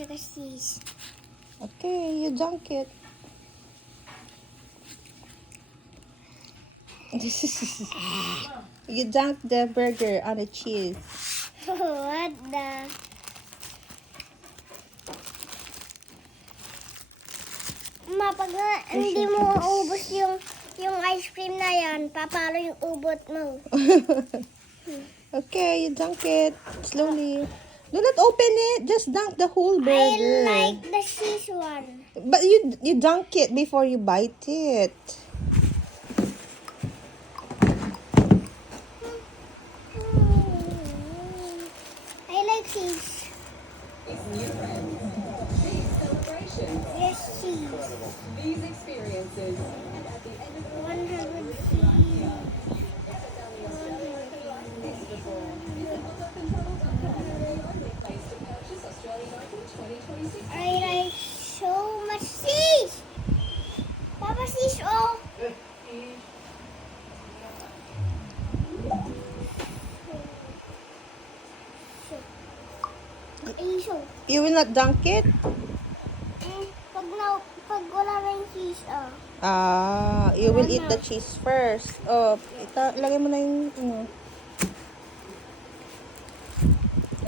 tsaka cheese. Okay, you dunk it. You dunk the burger on the cheese. What the? Ma, pag hindi mo ubos yung ice cream na yan, papalo yung ubot mo. Okay, you dunk it slowly. Do not open it. Just dunk the whole I burger. like the cheese one. But you dunk it before you bite it. I like cheese. Yes, cheese. These experiences, and at the end of the 100 cheese. I like so much cheese. Papa, cheese, oh. Iso. You will not dunk it? Pag wala na yung cheese, oh. You will eat the cheese first. Oh, lagay mo na yung ano.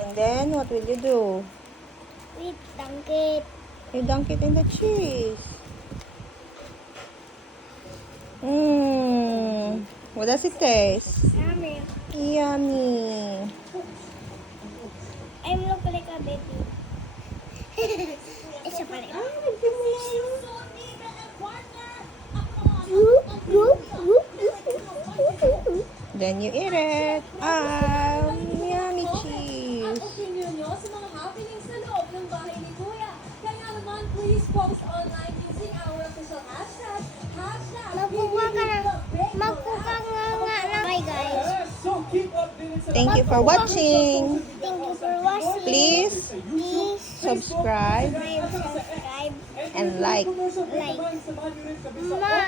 And then, what will you do? Wait, dunk it. You dunk it in the cheese. What does it taste? Yummy. Yummy. I'm look like a baby. Isa pa rin. Then you eat it. Yummy cheese. opinion nyo sa mga happenings sa loob ng bahay ni Kuya. Kaya naman, please post online using our official hashtag, Magkuka ka na. Magkuka nga na. Bye, guys. Thank you for watching. Thank you for watching. Please subscribe subscribe and and like. Ma.